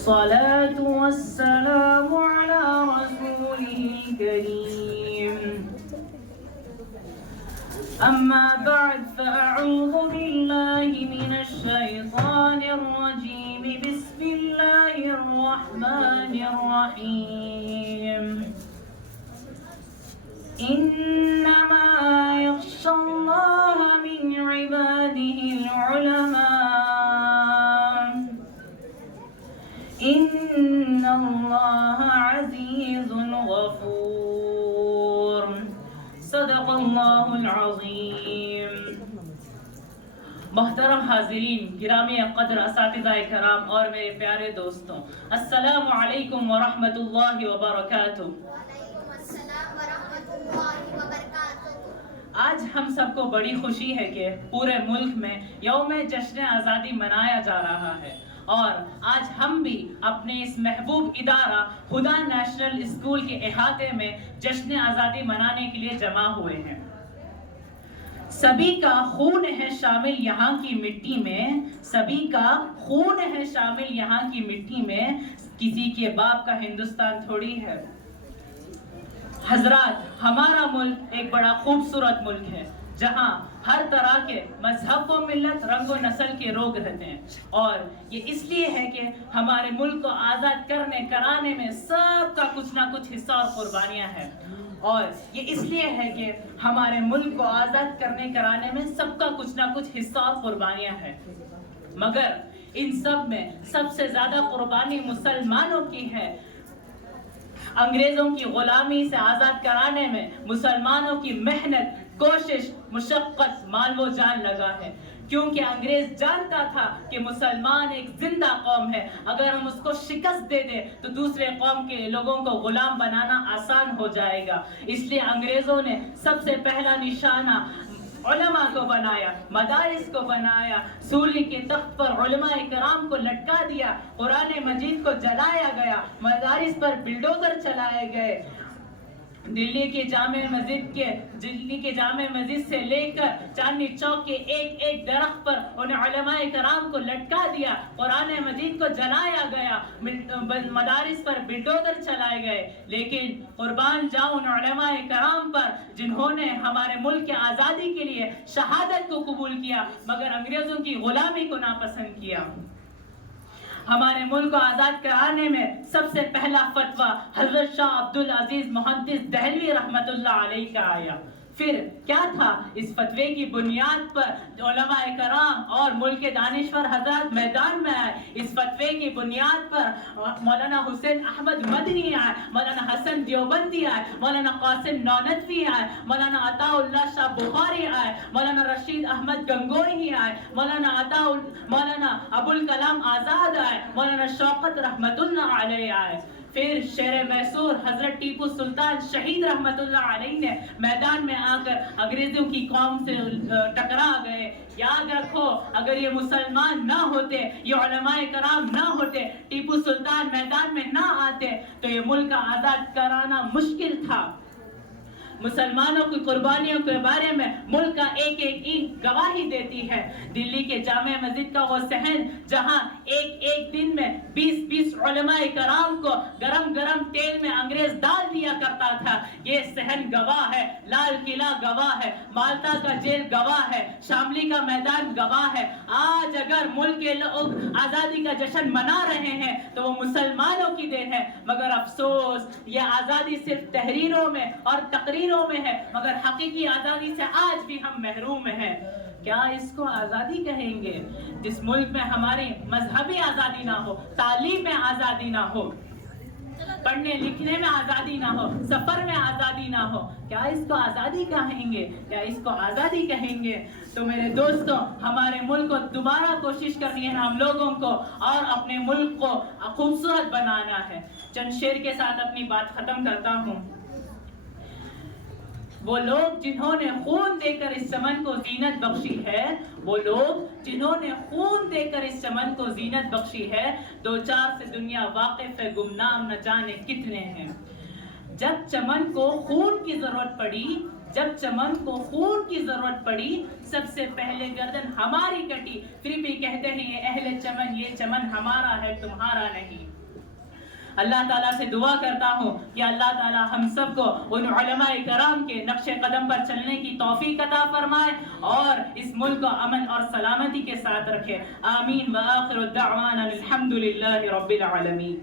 والصلاة والسلام على رسوله الكريم أما بعد فأعوذ بالله من الشيطان الرجيم بسم الله الرحمن الرحيم إنما يخشى الله من عباده العلماء إن الله عزيز غفور صدق اللہ العظیم۔ محترم حاضرین، گرامی قدر اساتذہ کرام اور میرے پیارے دوستوں، السلام علیکم ورحمۃ اللہ وبرکاتہ۔ وعلیکم السلام ورحمۃ اللہ وبرکاتہ۔ آج ہم سب کو بڑی خوشی ہے کہ پورے ملک میں یوم جشن آزادی منایا جا رہا ہے، اور آج ہم بھی اپنے اس محبوب ادارہ ہدا نیشنل اسکول کے احاطے میں جشن آزادی منانے کے لیے جمع ہوئے ہیں۔ سبھی کا خون ہے شامل یہاں کی مٹی میں، سبھی کا خون ہے شامل یہاں کی مٹی میں، کسی کے باپ کا ہندوستان تھوڑی ہے۔ حضرات، ہمارا ملک ایک بڑا خوبصورت ملک ہے جہاں ہر طرح کے مذہب و ملت، رنگ و نسل کے لوگ رہتے ہیں، اور یہ اس لیے ہے کہ ہمارے ملک کو آزاد کرانے میں سب کا کچھ نہ کچھ حصہ اور قربانیاں ہیں، اور یہ اس لیے ہے کہ ہمارے ملک کو آزاد کرانے میں سب کا کچھ نہ کچھ حصہ اور قربانیاں ہیں، مگر ان سب میں سب سے زیادہ قربانی مسلمانوں کی ہے۔ انگریزوں کی غلامی سے آزاد کرانے میں مسلمانوں کی محنت، کوشش، مشقت، مال و جان لگا ہے، کیونکہ انگریز جانتا تھا کہ مسلمان ایک زندہ قوم ہے، اگر ہم اس کو شکست دے دیں تو دوسرے قوم کے لوگوں کو غلام بنانا آسان ہو جائے گا۔ اس لیے انگریزوں نے سب سے پہلا نشانہ علماء کو بنایا، مدارس کو بنایا، سولی کے تخت پر علماء کرام کو لٹکا دیا، قرآن مجید کو جلایا گیا، مدارس پر بلڈوزر چلائے گئے، دلی کے جامع مسجد سے لے کر چاندنی چوک کے ایک ایک درخت پر انہیں علماء کرام کو لٹکا دیا، قرآن مجید کو جلایا گیا، مدارس پر بلڈوزر چلائے گئے، لیکن قربان جاؤں ان علماء کرام پر جنہوں نے ہمارے ملک کی آزادی کے لیے شہادت کو قبول کیا مگر انگریزوں کی غلامی کو ناپسند کیا۔ ہمارے ملک کو آزاد کرانے میں سب سے پہلا فتویٰ حضرت شاہ عبدالعزیز محدث دہلوی رحمۃ اللہ علیہ کا آیا۔ پھر کیا تھا؟ اس فتوے کی بنیاد پر علماء کرام اور ملک کے دانشور حضرات میدان میں آئے، اس فتوے کی بنیاد پر مولانا حسین احمد مدنی آئے، مولانا حسن دیوبندی آئے، مولانا قاسم نانوتوی آئے، مولانا عطا اللہ شاہ بخاری آئے، مولانا رشید احمد گنگوئی آئے، مولانا ابوالکلام آزاد آئے، مولانا شوکت رحمت اللہ علیہ آئے۔ پھر شیر میسور حضرت ٹیپو سلطان شہید رحمت اللہ علیہ نے میدان میں آ کر انگریزوں کی قوم سے ٹکرا گئے۔ یاد رکھو، اگر یہ مسلمان نہ ہوتے، یہ علماء کرام نہ ہوتے، ٹیپو سلطان میدان میں نہ آتے تو یہ ملک آزاد کرانا مشکل تھا۔ مسلمانوں کی قربانیوں کے بارے میں ملک کا ایک ایک اینٹ گواہی دیتی ہے۔ دلی کے جامع مسجد کا وہ صحن جہاں ایک ایک دن میں 20 علماء کرام کو گرم گرم تیل میں انگریز ڈال دیا کرتا تھا، یہ صحن گواہ ہے، لال قلعہ گواہ ہے، مالٹا کا جیل گواہ ہے، شاملی کا میدان گواہ ہے۔ آج اگر ملک کے لوگ آزادی کا جشن منا رہے ہیں تو وہ مسلمانوں کی دین ہے، مگر افسوس یہ آزادی صرف تحریروں میں اور تقریروں میں ہے، مگر حقیقی آزادی سے آج بھی ہم محروم ہیں۔ کیا اس کو آزادی کہیں گے؟ جس ملک میں ہماری مذہبی آزادی نہ ہو، تعلیم میں آزادی نہ ہو، پڑھنے لکھنے میں آزادی نہ ہو، سفر میں آزادی نہ ہو، کیا اس کو آزادی کہیں گے؟ کیا اس کو آزادی کہیں گے؟ تو میرے دوستوں، ہمارے ملک کو دوبارہ کوشش کرنی ہے ہم لوگوں کو، اور اپنے ملک کو خوبصورت بنانا ہے۔ چند شعر کے ساتھ اپنی بات ختم کرتا ہوں۔ وہ لوگ جنہوں نے خون دے کر اس چمن کو زینت بخشی ہے، وہ لوگ جنہوں نے خون دے کر اس چمن کو زینت بخشی ہے، دو چار سے دنیا واقف ہے، گمنام نہ جانے کتنے ہیں۔ جب چمن کو خون کی ضرورت پڑی، جب چمن کو خون کی ضرورت پڑی سب سے پہلے گردن ہماری کٹی، پھر بھی کہتے ہیں یہ اہل چمن، یہ چمن ہمارا ہے تمہارا نہیں۔ اللہ تعالیٰ سے دعا کرتا ہوں کہ اللہ تعالیٰ ہم سب کو ان علماء کرام کے نقش قدم پر چلنے کی توفیق عطا فرمائے اور اس ملک کو امن اور سلامتی کے ساتھ رکھے۔ آمین وآخر الدعوانا الحمد للہ رب العالمین۔